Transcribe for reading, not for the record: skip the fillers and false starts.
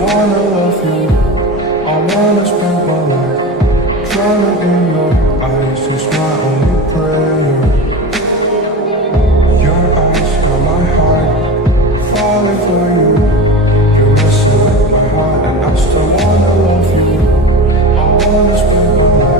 wanna love you. I wanna spend my life trying to be